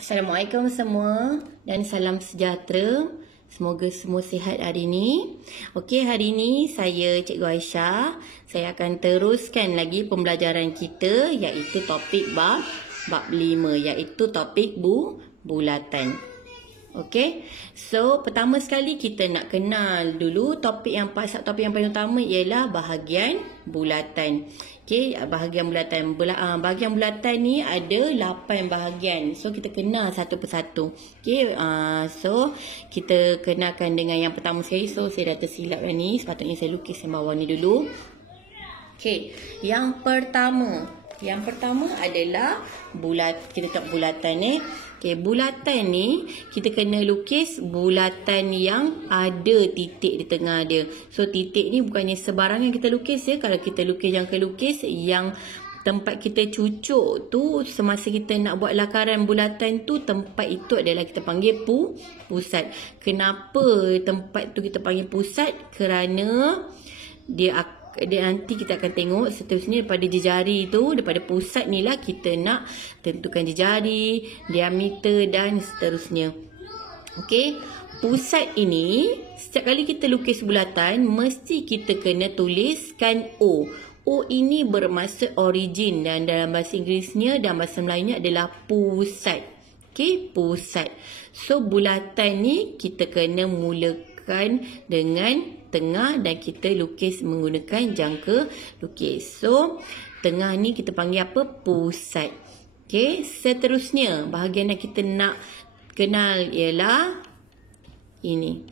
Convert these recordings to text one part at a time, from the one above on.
Assalamualaikum semua dan salam sejahtera. Semoga semua sihat hari ini. Okey, hari ini saya Cikgu Aisyah. Saya akan teruskan lagi pembelajaran kita iaitu topik bab 5 iaitu topik bulatan. Okey. So, pertama sekali kita nak kenal dulu topik yang paling utama ialah bahagian bulatan. Okey, bahagian bulatan. Bahagian bulatan ni ada 8 bahagian. So, kita kenal satu persatu. Okey, so kita kenalkan dengan yang pertama sekali. So, saya dah tersilap ni. Sepatutnya saya lukis yang bawah ni dulu. Okey, yang pertama adalah kita tengok bulatan ni. Okey, bulatan ni kita kena lukis bulatan yang ada titik di tengah dia. So titik ni bukannya sebarangan kita lukis ya. Kalau kita lukis yang tempat kita cucuk tu semasa kita nak buat lakaran bulatan tu, tempat itu adalah kita panggil pusat. Kenapa tempat tu kita panggil pusat? Kerana dia nanti kita akan tengok seterusnya daripada jejari tu, daripada pusat ni lah kita nak tentukan jejari, diameter dan seterusnya. Okey, pusat ini setiap kali kita lukis bulatan mesti kita kena tuliskan O. O ini bermaksud origin dan dalam bahasa Inggerisnya dan bahasa Melayunya adalah pusat. Okey, pusat. So bulatan ni kita kena mulakan dengan tengah dan kita lukis menggunakan jangka lukis. So, tengah ni kita panggil apa? Pusat. Okey, seterusnya bahagian yang kita nak kenal ialah ini.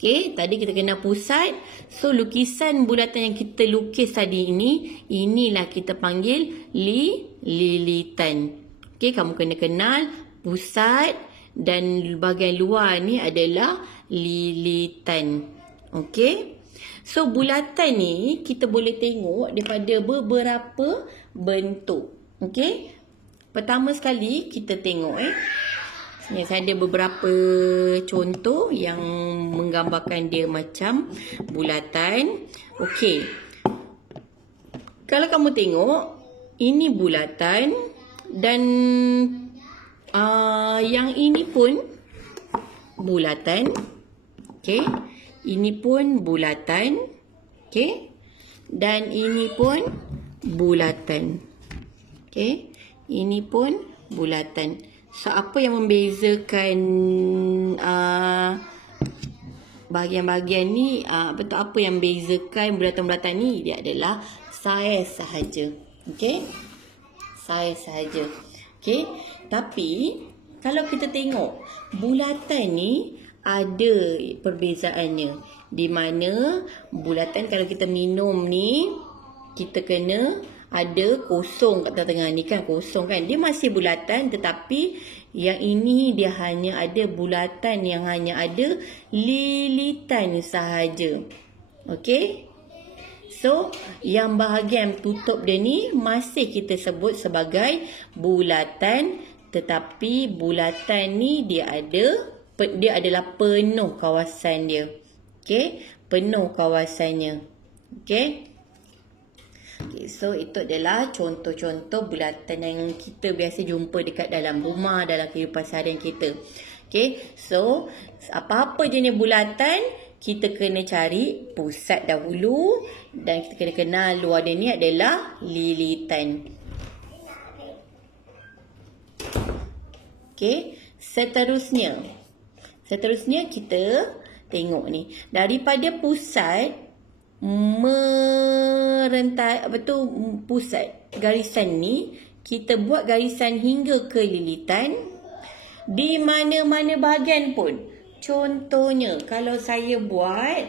Okey, tadi kita kenal pusat. So, lukisan bulatan yang kita lukis tadi ini, inilah kita panggil lilitan. Okey, kamu kena kenal pusat dan bahagian luar ni adalah lilitan. Okey. So bulatan ni kita boleh tengok daripada beberapa bentuk. Okey. Pertama sekali kita tengok sini saya ada beberapa contoh yang menggambarkan dia macam bulatan. Okey. Kalau kamu tengok ini bulatan dan yang ini pun bulatan. Okey. Ini pun bulatan. Okey. Dan ini pun bulatan. Okey. Ini pun bulatan. So, apa yang membezakan bahagian-bahagian ni? Apa yang membezakan bulatan-bulatan ni? Dia adalah saiz sahaja. Okey. Saiz sahaja. Okey. Tapi kalau kita tengok bulatan ni ada perbezaannya, di mana bulatan kalau kita minum ni kita kena ada kosong kat tengah ni kan, kosong kan, dia masih bulatan, tetapi yang ini dia hanya ada bulatan yang hanya ada lilitan sahaja. Okey. So, yang bahagian tutup dia ni masih kita sebut sebagai bulatan, tetapi bulatan ni dia adalah penuh kawasan dia. Okey, penuh kawasannya. Okey. Okay, so itu adalah contoh-contoh bulatan yang kita biasa jumpa dekat dalam rumah, dalam kehidupan seharian kita. Okey, so apa-apa jenis bulatan kita kena cari pusat dahulu dan kita kena kenal luar dia ni adalah lilitan. Okey, Seterusnya kita tengok ni. Daripada pusat pusat garisan ni kita buat garisan hingga ke lilitan di mana-mana bahagian pun. Contohnya kalau saya buat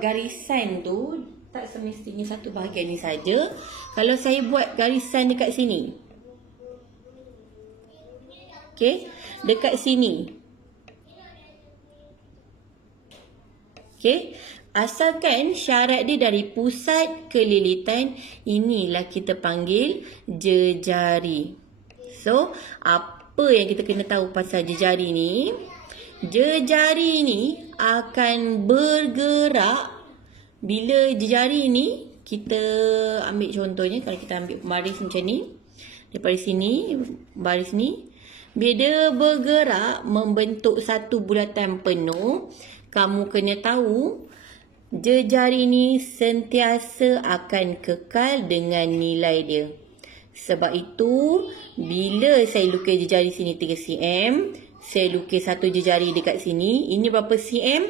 garisan tu tak semestinya satu bahagian ni saja. Kalau saya buat garisan dekat sini. Okey, dekat sini. Okey, asalkan syarat dia dari pusat ke lilitan, inilah kita panggil jejari. So, apa yang kita kena tahu pasal jejari ni? Jejari ni akan bergerak bila jejari ni kita ambil contohnya, kalau kita ambil pembaris macam ni. daripada sini, baris ni. Bila dia bergerak membentuk satu bulatan penuh, kamu kena tahu jejari ni sentiasa akan kekal dengan nilai dia. Sebab itu, bila saya lukis jejari sini 3 cm, saya lukis satu jejari dekat sini. Ini berapa cm?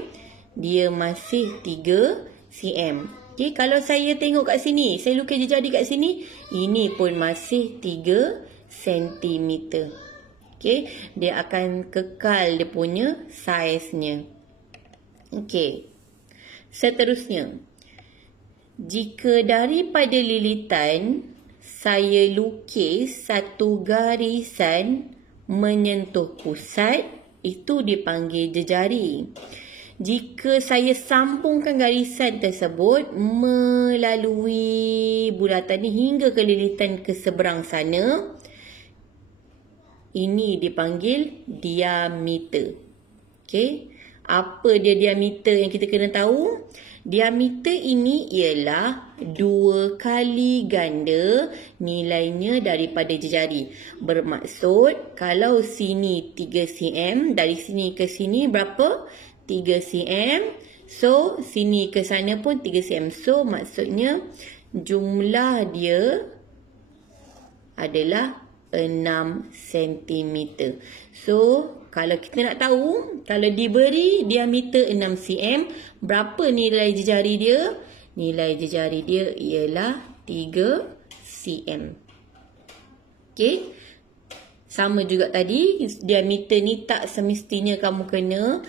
Dia masih 3 cm. Okay, kalau saya tengok kat sini, saya lukis jejari kat sini, ini pun masih 3 cm. Okay, dia akan kekal dia punya saiznya. Okay, seterusnya. Jika daripada lilitan, saya lukis satu garisan menyentuh pusat, itu dipanggil jejari. Jika saya sambungkan garisan tersebut melalui bulatan ni hingga ke lilitan ke seberang sana, ini dipanggil diameter. Okay, apa dia diameter yang kita kena tahu? Diameter ini ialah 2 kali ganda nilainya daripada jejari. Bermaksud kalau sini 3 cm, dari sini ke sini berapa? 3 cm. So sini ke sana pun 3 cm. So maksudnya jumlah dia adalah 6 cm. So kalau kita nak tahu, kalau diberi diameter 6 cm, berapa nilai jejari dia? Nilai jejari dia ialah 3 cm. Okay. Sama juga tadi, diameter ni tak semestinya kamu kena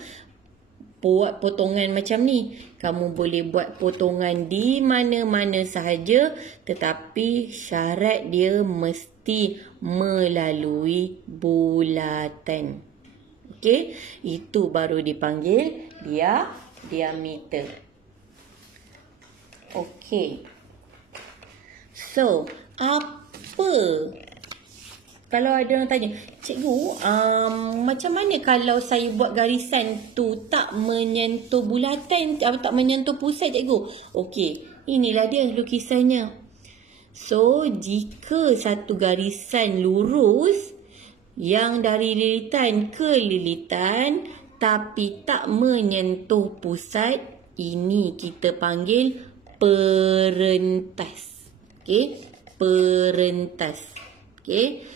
buat potongan macam ni. Kamu boleh buat potongan di mana-mana sahaja, tetapi syarat dia mesti melalui bulatan. Okey, itu baru dipanggil diameter. Okey. So, apa kalau ada orang tanya, cikgu, macam mana kalau saya buat garisan tu tak menyentuh bulatan atau tak menyentuh pusat, cikgu? Okey, inilah dia lukisannya. So, jika satu garisan lurus yang dari lilitan ke lilitan tapi tak menyentuh pusat, ini kita panggil perentas. Okey, perentas. Okey.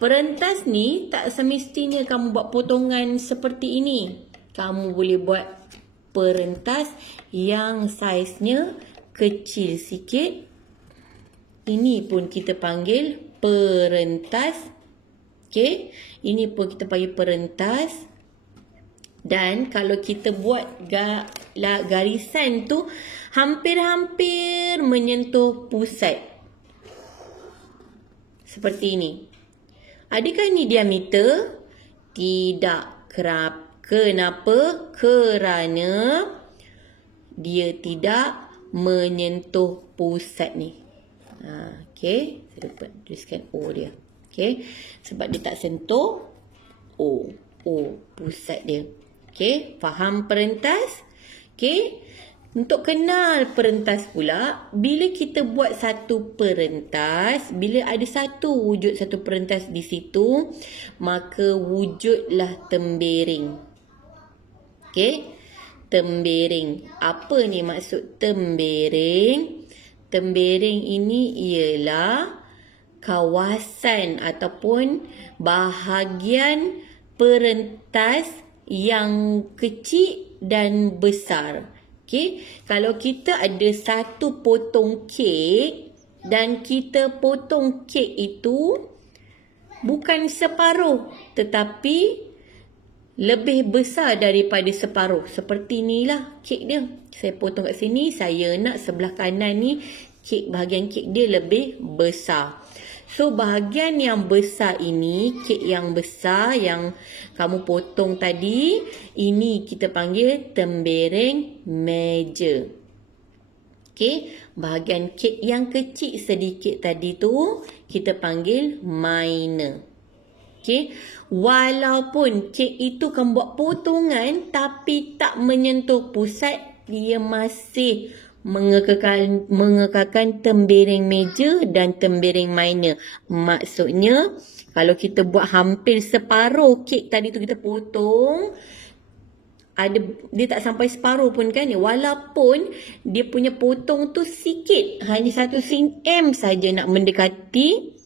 Perentas ni tak semestinya kamu buat potongan seperti ini. Kamu boleh buat perentas yang saiznya kecil sikit. Ini pun kita panggil perentas. Okey, ini pun kita panggil perentas. Dan kalau kita buat garisan tu hampir-hampir menyentuh pusat. Seperti ini. Adakah ini diameter? Tidak. Kenapa? Kerana dia tidak menyentuh pusat ni. Okey, saya lupa tuliskan O dia. Okey, sebab dia tak sentuh O pusat dia. Okey, faham perentas? Okey, untuk kenal perentas pula, bila kita buat satu perentas, bila ada satu perentas di situ, maka wujudlah tembering. Okey, tembering. Apa ni maksud tembering? Tembering ini ialah kawasan ataupun bahagian perentas yang kecil dan besar. Okay. Kalau kita ada satu potong kek dan kita potong kek itu bukan separuh tetapi lebih besar daripada separuh. Seperti inilah kek dia. Saya potong kat sini, saya nak sebelah kanan ni bahagian kek dia lebih besar. So, bahagian yang besar ini, kek yang besar yang kamu potong tadi, ini kita panggil tembering meja. Okey, bahagian kek yang kecil sedikit tadi tu, kita panggil minor. Okey, walaupun kek itu kamu buat potongan tapi tak menyentuh pusat, dia masih mengekalkan tembereng major dan tembereng minor. Maksudnya, kalau kita buat hampir separuh kek tadi tu kita potong, dia tak sampai separuh pun kan, walaupun dia punya potong tu sikit, hanya 1 cm saja nak mendekati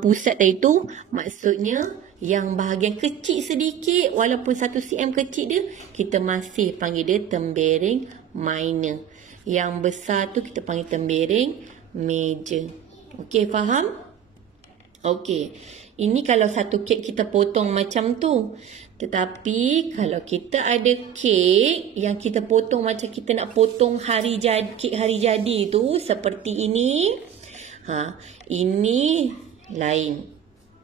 pusat tadi tu, maksudnya yang bahagian kecil sedikit, walaupun 1 cm kecil dia, kita masih panggil dia tembereng minor. Yang besar tu kita panggil tembereng major. Okey, faham? Okey, ini kalau satu kek kita potong macam tu. Tetapi kalau kita ada kek yang kita potong macam kita nak potong kek hari jadi tu, seperti ini. Ini lain.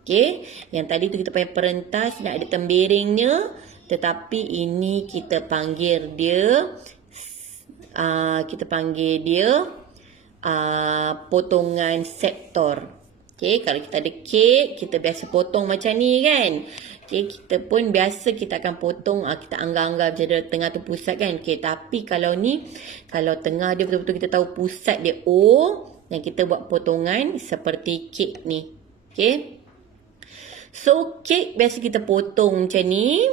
Okey, yang tadi tu kita pakai perentas nak ada temberengnya, tetapi ini kita panggil dia potongan sektor. Okey, kalau kita ada kek, kita biasa potong macam ni kan. Okey, kita pun biasa kita akan potong, kita anggap-anggap macam tengah tu pusat kan. Okey, tapi kalau ni, kalau tengah dia betul-betul kita tahu pusat dia O, dan kita buat potongan seperti kek ni. Okey. So, kek biasa kita potong macam ni.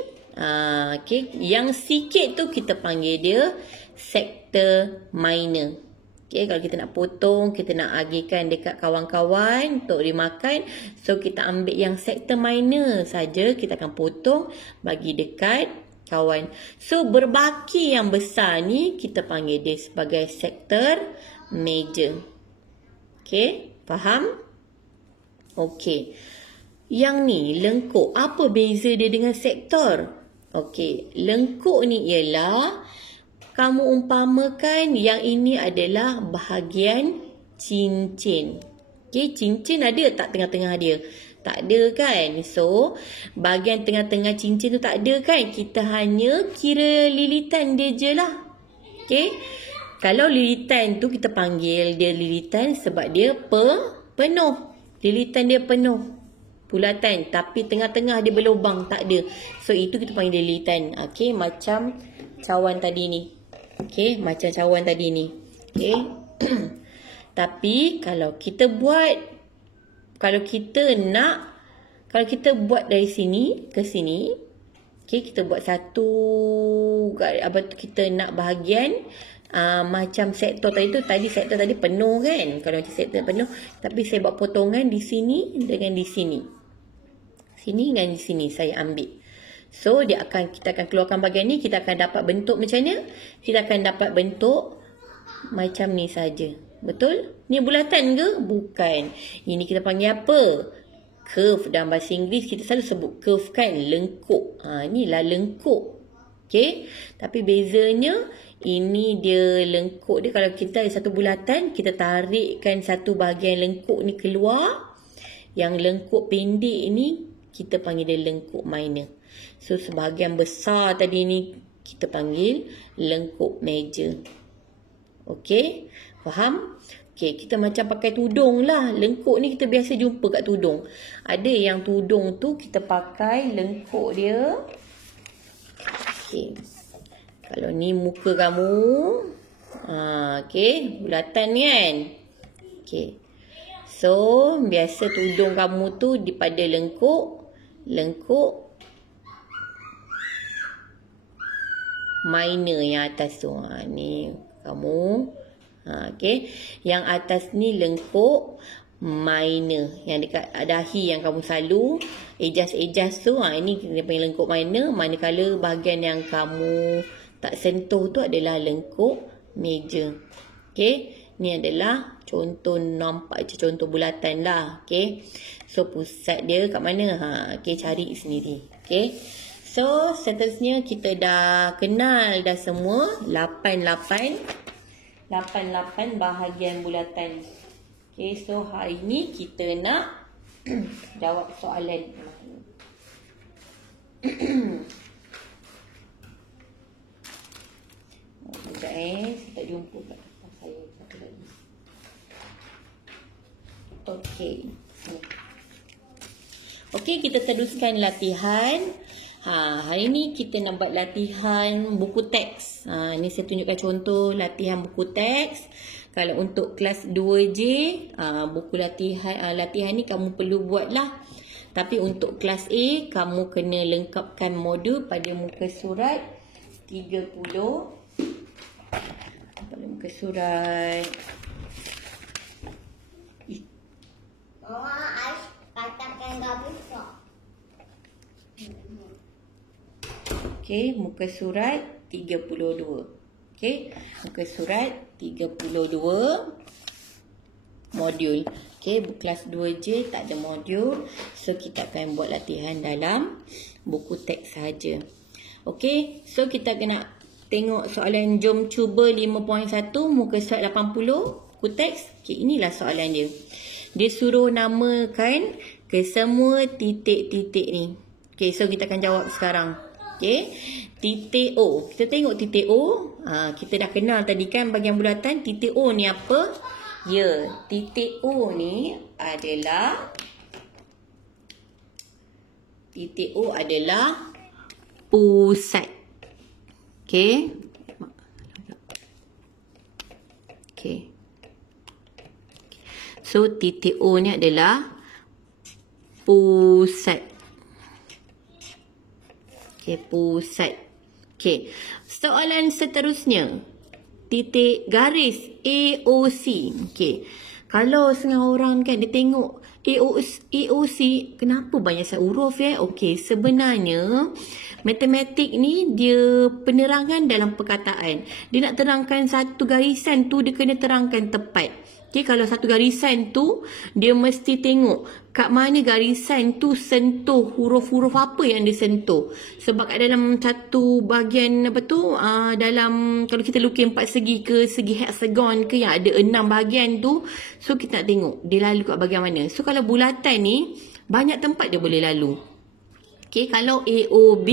Okey, yang sikit tu kita panggil dia sektor minor. Okay, kalau kita nak potong, kita nak agihkan dekat kawan-kawan untuk dimakan, so kita ambil yang sektor minor saja, kita akan potong bagi dekat kawan. So berbaki yang besar ni kita panggil dia sebagai sektor major. Okay, faham? Okay, yang ni lengkuk. Apa beza dia dengan sektor? Okay, lengkuk ni ialah kamu umpamakan yang ini adalah bahagian cincin. Okay, cincin ada tak tengah-tengah dia? Tak ada kan? So, bahagian tengah-tengah cincin tu tak ada kan? Kita hanya kira lilitan dia je lah. Okay, kalau lilitan tu kita panggil dia lilitan sebab dia penuh. Lilitan dia penuh. Bulatan. Tapi tengah-tengah dia berlubang. Tak ada. So, itu kita panggil dia lilitan. Okay, macam cawan tadi ni. Okey, macam cawan tadi ni. Okey. Tapi kalau kita buat dari sini ke sini, okey, kita buat satu kita nak bahagian macam sektor tadi sektor tadi penuh kan. Kalau macam sektor penuh, tapi saya buat potongan di sini dengan di sini. Sini dengan di sini saya ambil. So, kita akan keluarkan bahagian ni, kita akan dapat bentuk macam ni. Kita akan dapat bentuk macam ni saja. Betul? Ni bulatan ke? Bukan. Ini kita panggil apa? Curve. Dalam bahasa Inggeris kita selalu sebut curve kan? Lengkuk. Inilah lengkuk. Okay? Tapi bezanya, ini dia lengkuk dia. Kalau kita ada satu bulatan, kita tarikkan satu bahagian lengkuk ni keluar. Yang lengkuk pendek ni, kita panggil dia lengkuk minor. So, sebahagian besar tadi ni kita panggil lengkuk major. Okey? Faham? Okey, kita macam pakai tudung lah. Lengkuk ni kita biasa jumpa kat tudung. Ada yang tudung tu kita pakai lengkuk dia. Okey. Kalau ni muka kamu. Okey, bulatan ni kan? Okey. So, biasa tudung kamu tu daripada lengkuk minor yang atas tu. Ni kamu. Okey. Yang atas ni lengkuk minor. Yang dekat dahi yang kamu selalu adjust tu. Ini dia panggil lengkuk minor. Manakala bahagian yang kamu tak sentuh tu adalah lengkuk major. Okey. Ni adalah contoh, nampak je contoh bulatan lah. Okey. So, pusat dia kat mana? Okey, cari sendiri. Okey. So, seterusnya kita dah kenal dah semua 88 bahagian bulatan. Okay, so hari ni kita nak jawab soalan. Sekejap saya tak jumpa kat atas saya. Satu lagi. Okay. Okay, kita teruskan latihan. Hari ni kita nak buat latihan buku teks. Ni saya tunjukkan contoh latihan buku teks. Kalau untuk kelas 2J, buku latihan ni kamu perlu buat lah. Tapi untuk kelas A, kamu kena lengkapkan modul pada muka surat 30. Pada muka surat Ais katakan gak bisa. Okey, muka surat 32. Okey, muka surat 32 modul. Okey, kelas 2J tak ada modul. So kita akan buat latihan dalam buku teks saja. Okey, so kita kena tengok soalan jom cuba 5.1 muka surat 80 buku teks. Okey, inilah soalan dia. Dia suruh namakan ke semua titik-titik ni. Okey, so kita akan jawab sekarang. Okey, titik O. Kita tengok titik O. Kita dah kenal tadi kan bahagian bulatan. Titik O ni apa? Ya, titik O ni adalah pusat. Okey. Okey. So titik O ni adalah pusat. Okey, pusat. Okey. Soalan seterusnya. Titik garis AOC. Okey. Kalau setengah orang kan dia tengok AOC, kenapa banyak sangat huruf ya? Okey, sebenarnya matematik ni dia penerangan dalam perkataan. Dia nak terangkan satu garisan tu dia kena terangkan tepat. Okay, kalau satu garisan tu, dia mesti tengok kat mana garisan tu sentuh huruf-huruf apa yang dia sentuh. Sebab kat dalam satu bahagian apa tu, dalam kalau kita lukis 4 segi ke segi hexagon ke yang ada 6 bahagian tu, so kita nak tengok dia lalu kat bahagian mana. So kalau bulatan ni, banyak tempat dia boleh lalu. Okay, kalau AOB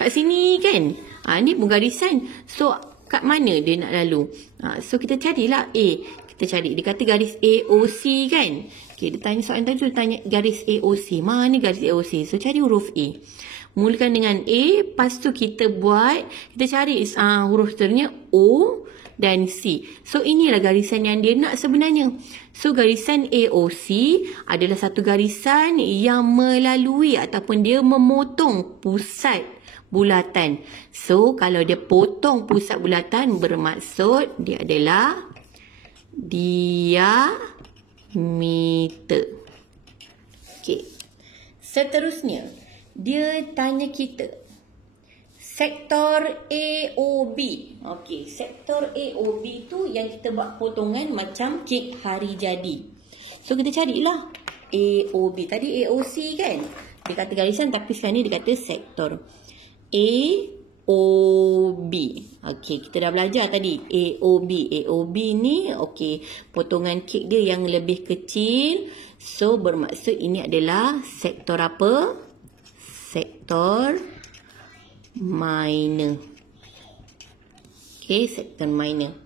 kat sini kan, ni pun garisan. So kat mana dia nak lalu? So kita carilah A. Kita cari. Dia kata garis AOC kan. Okay, dia tanya soalan tadi tu, dia tanya garis AOC. Mana garis AOC? So, cari huruf A. Mulakan dengan A. Lepas tu kita buat, kita cari huruf seterusnya O dan C. So, inilah garisan yang dia nak sebenarnya. So, garisan AOC adalah satu garisan yang melalui ataupun dia memotong pusat bulatan. So, kalau dia potong pusat bulatan, bermaksud dia adalah diameter. Okey. Seterusnya, dia tanya kita sektor AOB. Okey, sektor AOB tu yang kita buat potongan macam kek hari jadi. So kita carilah AOB. Tadi AOC kan? Dia kata garisan tapi sekarang ni dia kata sektor. AOB. Okey, kita dah belajar tadi AOB. AOB ni okey, potongan kek dia yang lebih kecil. So bermaksud ini adalah sektor apa? Sektor minor. Okey, sektor minor.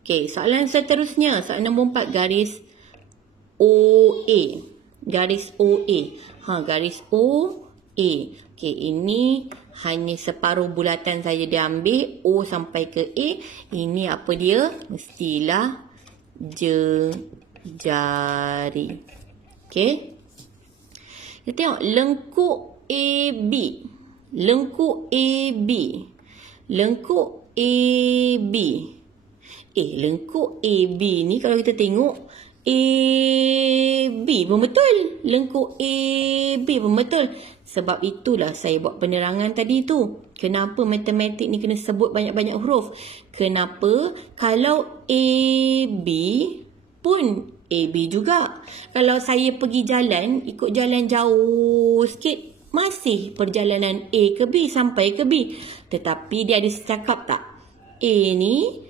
Okey, soalan seterusnya, soalan nombor 4, garis OA. Garis OA. Garis OA. Okey, ini hanya separuh bulatan saja dia ambil. O sampai ke A. Ini apa dia? Mestilah jari. Okey. Kita tengok lengkuk AB. Lengkuk AB. Lengkuk AB. Lengkuk AB ni kalau kita tengok AB pun betul. Lengkuk AB pun betul. Sebab itulah saya buat penerangan tadi tu. Kenapa matematik ni kena sebut banyak-banyak huruf? Kenapa? Kalau AB pun AB juga. Kalau saya pergi jalan, ikut jalan jauh sikit, masih perjalanan A ke B sampai ke B. Tetapi dia ada cakap tak? A ni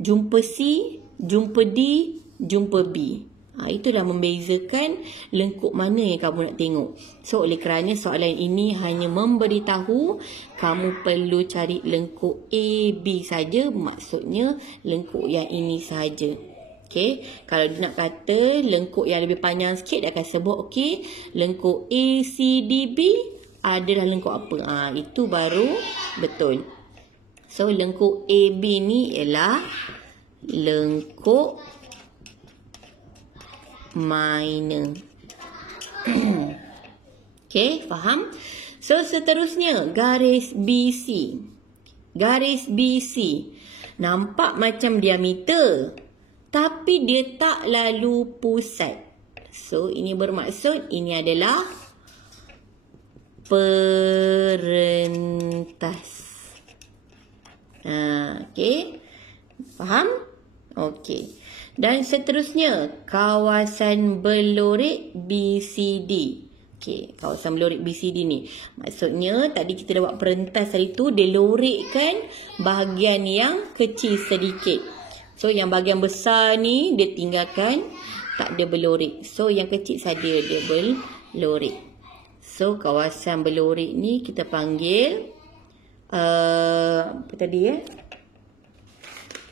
jumpa C, jumpa D, jumpa B. Itulah membezakan lengkuk mana yang kamu nak tengok. So oleh kerana soalan ini hanya memberitahu kamu perlu cari lengkuk A, B saja, maksudnya lengkuk yang ini saja. Okey, kalau dia nak kata lengkuk yang lebih panjang sikit, dia akan sebut okey, lengkuk A, C, D, B ada dalam lengkuk apa. Itu baru betul. So, lengkuk AB ni ialah lengkuk minor. Okay, faham? So, seterusnya, garis BC. Garis BC. Nampak macam diameter, tapi dia tak lalu pusat. So, ini bermaksud ini adalah perentas. Okay. Faham? Okay. Dan seterusnya, kawasan belorik BCD. Okay, kawasan belorik BCD ni. Maksudnya, tadi kita dah buat perentas tadi tu, dia lorikkan bahagian yang kecil sedikit. So, yang bahagian besar ni, dia tinggalkan tak ada belorik. So, yang kecil saja dia belorik. So, kawasan belorik ni kita panggil apa tadi ya?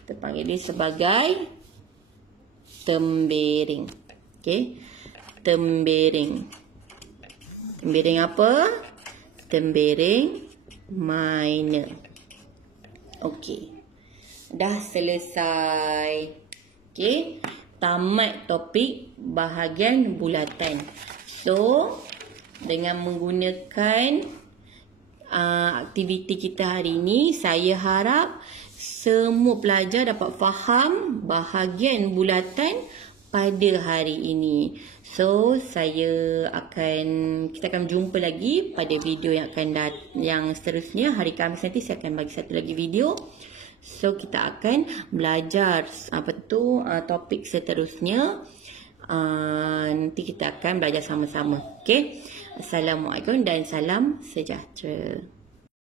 Kita panggil dia sebagai tembering. Okey. Tembering. Tembering apa? Tembering minor. Okey. Dah selesai. Okey. Tamat topik bahagian bulatan. So, dengan menggunakan aktiviti kita hari ini, saya harap semua pelajar dapat faham bahagian bulatan pada hari ini. So, kita akan jumpa lagi pada video yang yang seterusnya. Hari Khamis nanti saya akan bagi satu lagi video. So, kita akan belajar topik seterusnya. Nanti kita akan belajar sama-sama. Okay. Assalamualaikum dan salam sejahtera.